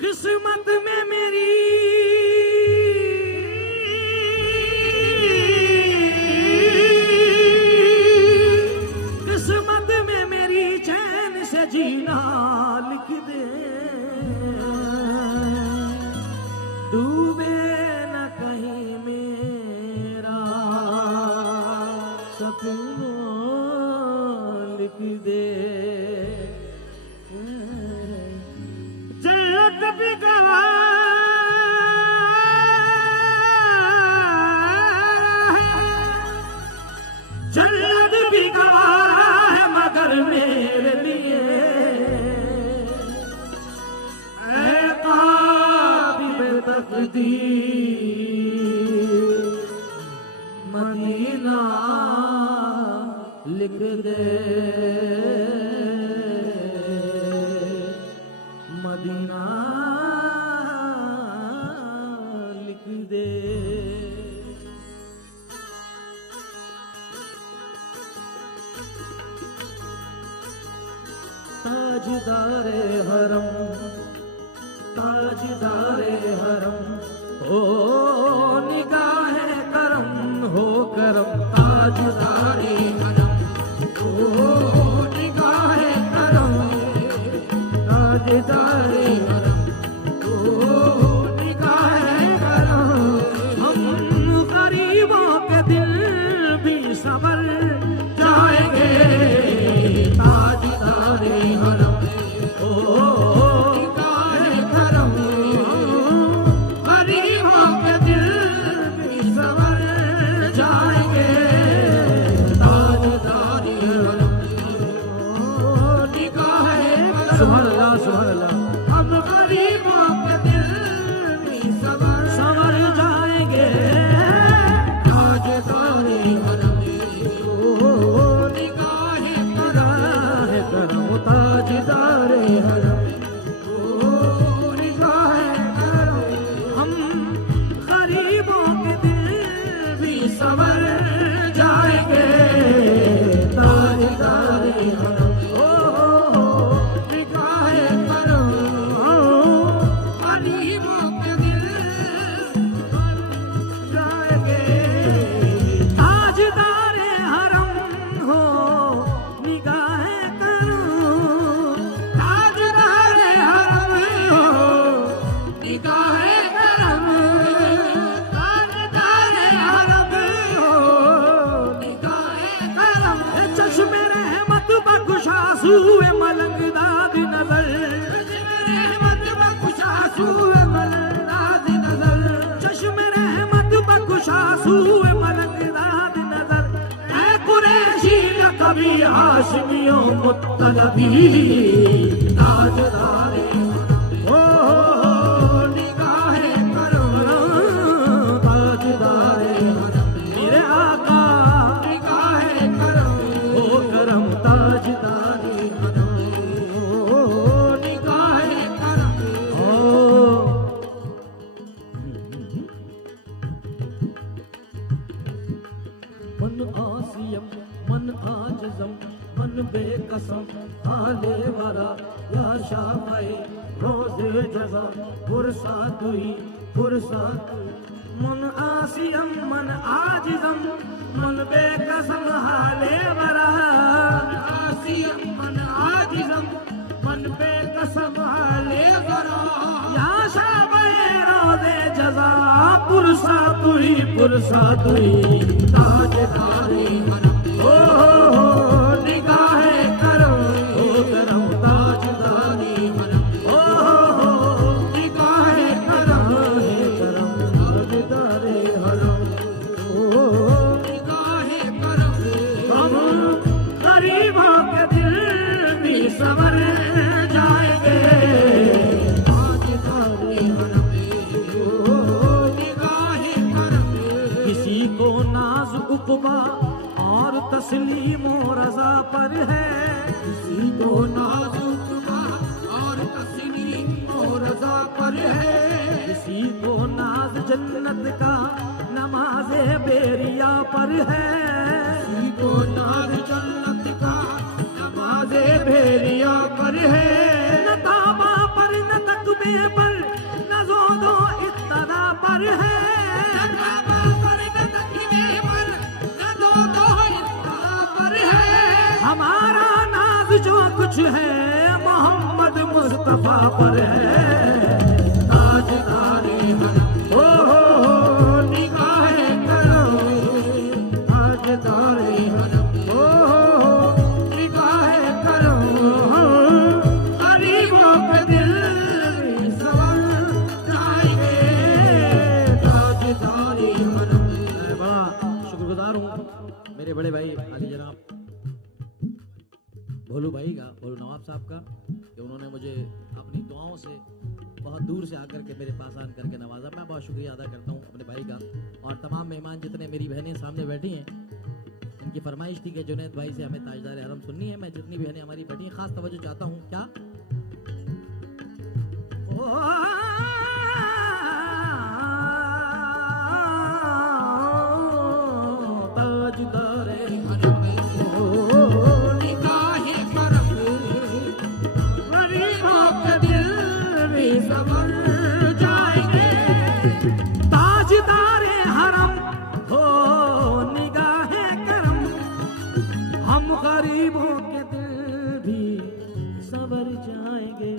किस्मत में मेरी किस्मत में मेरी चैन से जीना लिख दे, डूबे न कहीं मेरा सपना लिख दे। जन्नत भी गवाह है, जन्नत भी गवाह है मगर मेरे लिए ऐ काबिल तकदीर मदीना लिख दे, मदीना लिख दे। ताजदारे हरम, ताजदारे हरम, ओ निगाहे करम, हो करम। ताजदारे हरम, ओ निगाहे करम, ताजदारे हरम, ओ निगाहे करम। हम गरीबों के दिल भी संवर जाएंगे, ताजदारे हरम, ओ निगाहे करम। गरीबों के दिल भी संवर जाएंगे, ताजदारे हरम, ओ निगाहे करम। सुभान अल्लाह, सुभान अल्लाह। हम गरीबों के दिल भी संवर जाएंगे, ताजदारे हरम, ओ निगाहे करम, ताजदारे हरम, ओ निगाहे करम। हम गरीबों के दिल भी संवर जाएंगे, ताजदारे हरम, ओ निगाहे करम। गरीबों के दिल जाएंगे, ताजदारे हरम हो निगाहे करम, ताजदारे हरम हो निगाहे करम, ताजदारे हरम हो निगाहे करम। चश्मे रहमत बख्शा सूए मलंगदाद नजर, चश्मे रहमत बख्शा सूए मलंगदाद नजर, चश्मे रहमत बख्शा सूए मलंगदाद नजर। ऐ कुरैशी या कभी हाशमियों मुत्तलबी, ताजदारे ओ निगाहे करम, ताजदारे हरम, मेरे आका निगाहे करम, ओ करम। ताजदारे हरम, ओ निगाहे करम, ओ मन आसियम, मन आजज़म, मन बेकसम, हाले वरा या शाफ़ए रोज़े जज़ा, फुरसत हुई फुरसत। मन आसियम, मन आजिज़म, मन बेकसम, हाले वरा, आसियम, मन आजिज़म, मन बेकसम, हाले वरा। या शाफ़ए रोज़े जज़ा, फुरसत हुई फुरसत हुई। ताजदारे हरम, ओ निगाहे करम, ओ करम। ताजदारे हरम, ओ निगाहे करम, ताजदारे हरम, ओ निगाहे करम। हम गरीबों के दिल भी संवर जाएंगे, ताजदारे हरम, ओ निगाहे करम। किसी को नाज उक़बा और तस्लीमो रज़ा पर है, किसी को नाज उक़बा और तस्लीमो रज़ा पर है, किसी को नाज जन्नत का नमाज़े बेरिया पर है, किसी को नाज जन्नत का नमाज़े बेरिया पर है। न ताबा पर न तकबीर में पर नजो दो इतना पर है, हमारा नाज जो कुछ है मोहम्मद मुस्तफा पर है। ताजदारे हरम हो निगाहे करम, ताजदारे हरम हो निगाहे करम, गरीबों के दिल संवर जाएंगे, ताजदारे हरम। मैं बड़ा शुक्रगुजार हूँ मेरे बड़े भाई आली जनाब भोलू भाई का, भोलू नवाब साहब का, कि उन्होंने मुझे अपनी दुआओं से बहुत दूर से आकर के मेरे पास आन करके नवाजा। मैं बहुत शुक्रिया अदा करता हूँ अपने भाई का। और तमाम मेहमान जितने मेरी बहनें सामने बैठी हैं, इनकी फरमाइश थी कि जुनैद भाई से हमें ताजदार हरम सुननी है। मैं जितनी बहनें हमारी बैठी हैं खास तवज्जो चाहता हूँ। क्या ताजदार ताजदारे हरम हो निगाहे करम, हम गरीबों के दिल भी संवर जाएंगे।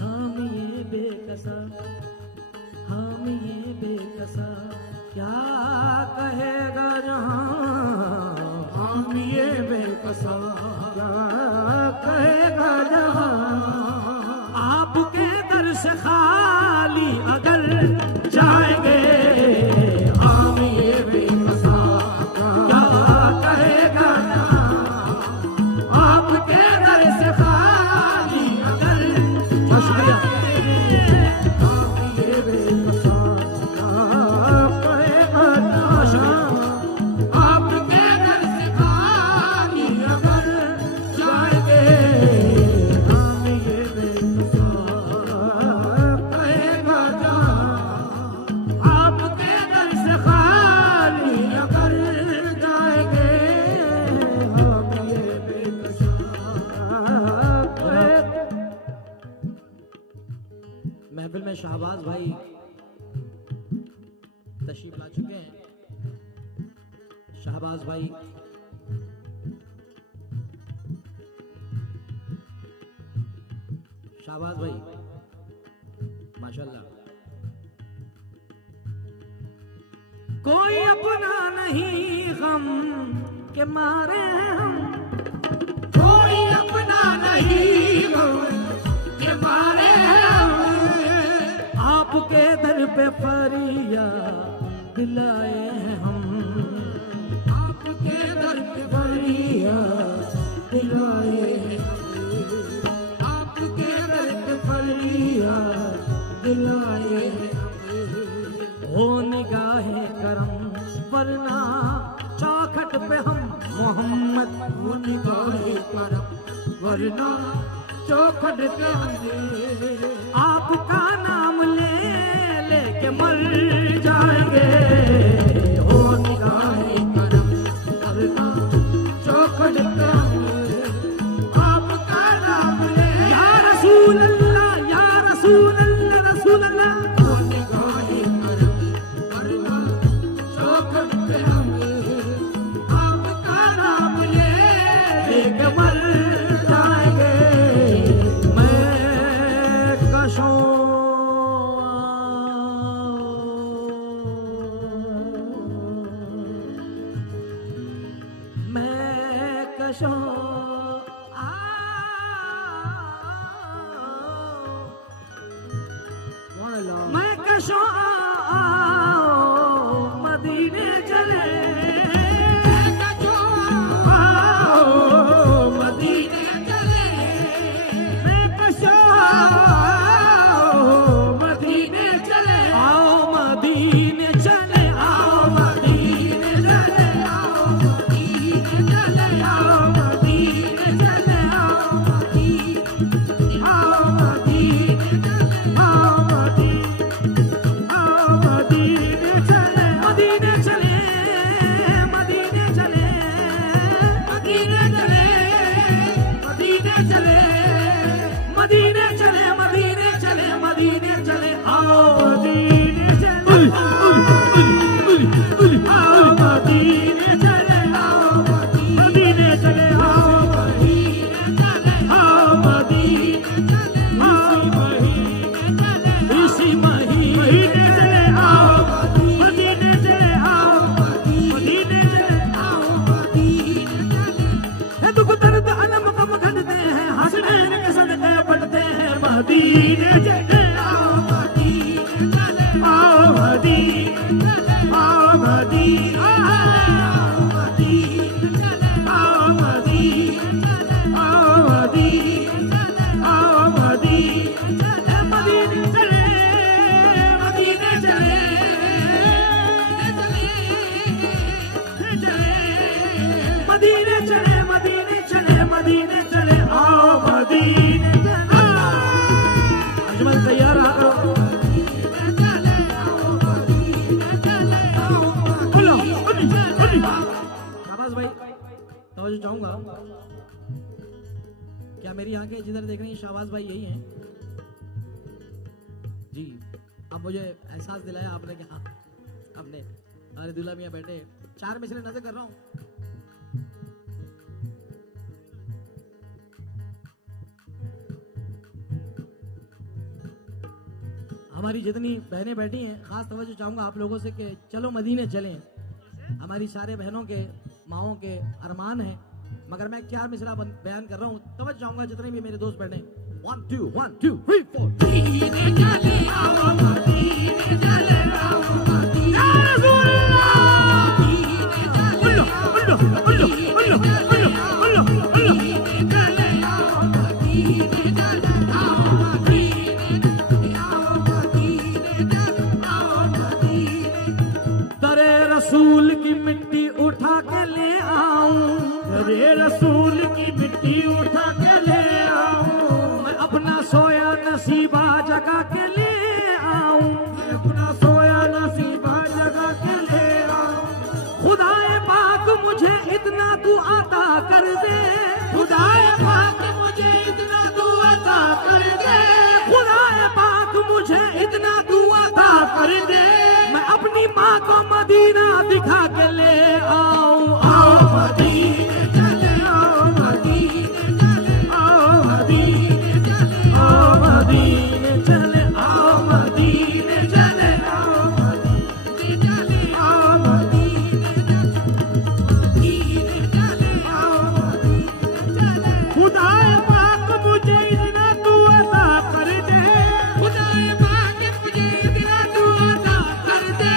हम ये बेकसा, हम ये बेकसा क्या कहेगा जहां, हम ये बेकसा क्या कहेगा जहां, आपके दर से खाली अगर जाएंगे, हम ये बेकसा क्या कहेगा जहां, आपके दर से खाली अगर जाएंगे, हम ये बेकसा महफिल में शाहबाज भाई तशरीफ ला चुके हैं। शाहबाज भाई शाहबाज भाई माशाल्लाह। कोई अपना नहीं गम के मारे हम, कोई अपना नहीं गम के मारे हम, आपके दर पे फरियाद दिलाए हैं हम, आपके दर पे फरियाद दिलाए हैं, आपके दर पे फरियाद दिलाए हैं। हो निगाहे करम वरना चौखट पे हम मोहम्मद, हो निगाहे करम वरना चौखट पे आपका नाम ले लेके मर जाएंगे, हो निगाहे करम वरना चौखट पे आपका नाम ले, या रसूल अल्लाह या रसूल अल्लाह रसूल अल्लाह, हो निगाहे करम वरना चौखट पे आपका नाम ले लेके मर जाएंगे। मैं कशो मदीने चले, मदीने चले, मैं कशो मदीने चले, आओ मदीने चले, आओ मदीने चले, आओ मदीने चले, आओ मदीने मदीने चले, मदीने चले, मदीने चले, आओ मदीने चले। अजमल तैयार आ करो। शाबाश भाई, तवज्जो चाहूंगा। क्या मेरी आंखें जिधर देख रही हैं शाबाश भाई यही हैं जी। अब मुझे एहसास दिलाया आपने कि हाँ आपने हमारे दूल्हा मियाँ बैठे 4 मिसरे नजर कर रहा हूँ। हमारी जितनी बहनें बैठी हैं खास तवज्जो चाहूंगा आप लोगों से कि चलो मदीने चलें। हमारी सारे बहनों के माओं के अरमान है, मगर मैं 4 मिसरा बयान कर रहा हूँ। तवज्जो चाहूंगा जितने भी मेरे दोस्त बैठे 1 2 1 2 3 4 मदीने चले आओ, मदीने चले आओ, या रसूल अल्लाह। अल्लाह अल्लाह अल्लाह अल्लाह अल्लाह रसूल की मिट्टी उठा के ले आऊं, अरे रसूल की मिट्टी उठा के ले आऊं। मैं अपना सोया नसीबा जगा के ले आऊं, मैं अपना सोया नसीबा जगा के ले आऊं। खुदाए पाक मुझे इतना तू अता कर दे, खुदाए पाक मुझे इतना तू अता कर दे, खुदाए पाक मुझे इतना तू अता कर दे। मैं अपनी माँ को मदीना दिखा के ले आऊं, आओ मदीने चले आओ, मदीने चले आओ, मदीने चले आओ, मदीने चले आओ, मदीने चले आओ, मदीने चले आओ, मदीने चले आओ, मदीने चले। खुदाए पाक मुझे इतना तू अता कर दे, खुदाए पाक मुझे इतना तू अता कर दे।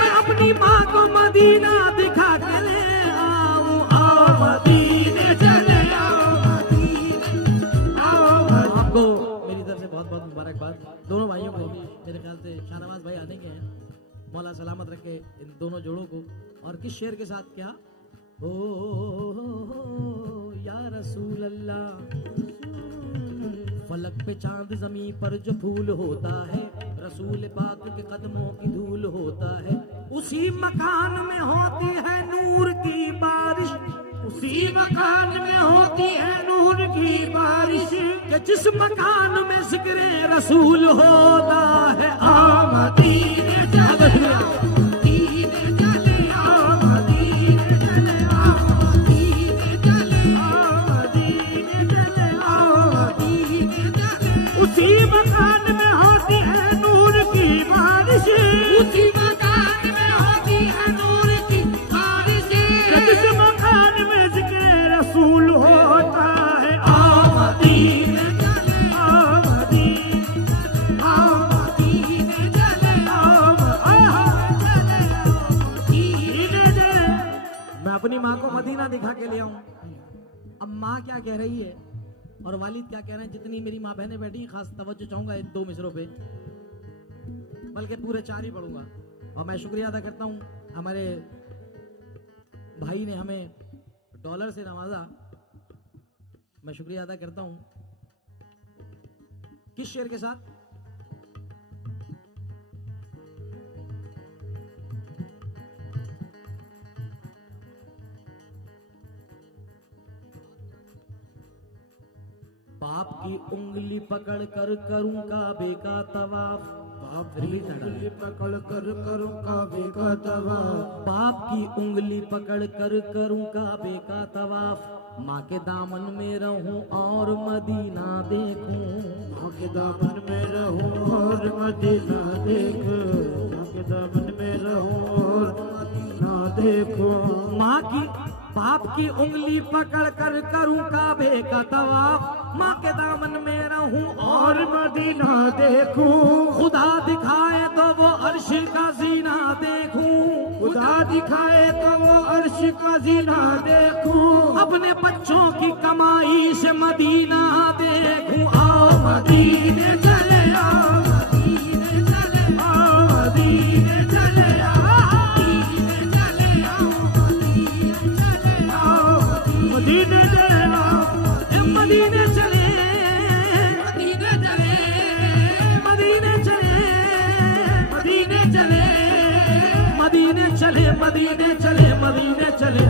मैं अपनी माँ को मदीना दिखा के ले आऊं, आओ मदीने चले आओ, मदीने आओ। आपको मेरी तरफ से बहुत बहुत मुबारकबाद। दोनों भाइयों को मेरे ख्याल से शाहनवाज भाई आने के हैं, मौला सलामत रखे इन दोनों जोड़ों को। और किस शेर के साथ क्या, ओ या रसूल अल्लाह। फलक पे चांद जमी पर जो फूल होता है, रसूल पाक के कदमों की धूल होता है। उसी मकान में होती है नूर की बारिश, उसी मकान में होती है नूर की बारिश। कि जिस मकान में जिक्र रसूल होता है, आ मदीने चले आओ, मदीने चले आओ, मदीने चले आओ, मदीने चले आओ, मदीने चले आओ, मदीने चले। उसी मकान में होती है नूर की बारिश, उसी मकान में होती है नूर की बारिश। जिस मकान में जिक्र रसूल होता है, आओ मदीने चले आओ, मदीने आओ, मदीने चले आओ, मदीने चले। मैं अपनी माँ को मदीना दिखा के ले आऊं। अब माँ क्या कह रही है और वालिद क्या कह रहे हैं, जितनी मेरी माँ बहनें बैठी खास तवज्जो चाहूंगा इन 2 मिसरों पे, बल्कि पूरे 4 ही पढ़ूंगा। और मैं शुक्रिया अदा करता हूं, हमारे भाई ने हमें डॉलर से नवाजा, मैं शुक्रिया अदा करता हूं। किस शेर के साथ, बाप की उंगली पकड़ कर करूं काबे का तवाफ, बाप की उंगली पकड़ कर करूं काबे का तवाफ, बाप की उंगली पकड़ कर करूं काबे का तवाफ। माँ के दामन में रहूं और मदीना देखूं, माँ के दामन में रहूं और मदीना देखूं, माँ के दामन में रहूं और मदीना देखूं। माँ की बाप की उंगली पकड़ कर करूं काबे का तवाफ, माँ के दामन में रहूं और मदीना देखूं। खुदा दिखाए तो वो अर्श का जीना देखूं, खुदा दिखाए तो वो अर्श का जीना देखूं। अपने बच्चों की कमाई से मदीना देखूं, आओ मदीने चले आओ, मदीने चले आओ, मदीने चले आओ, मदीने चले आओ, मदीने चले आओ, मदीने चले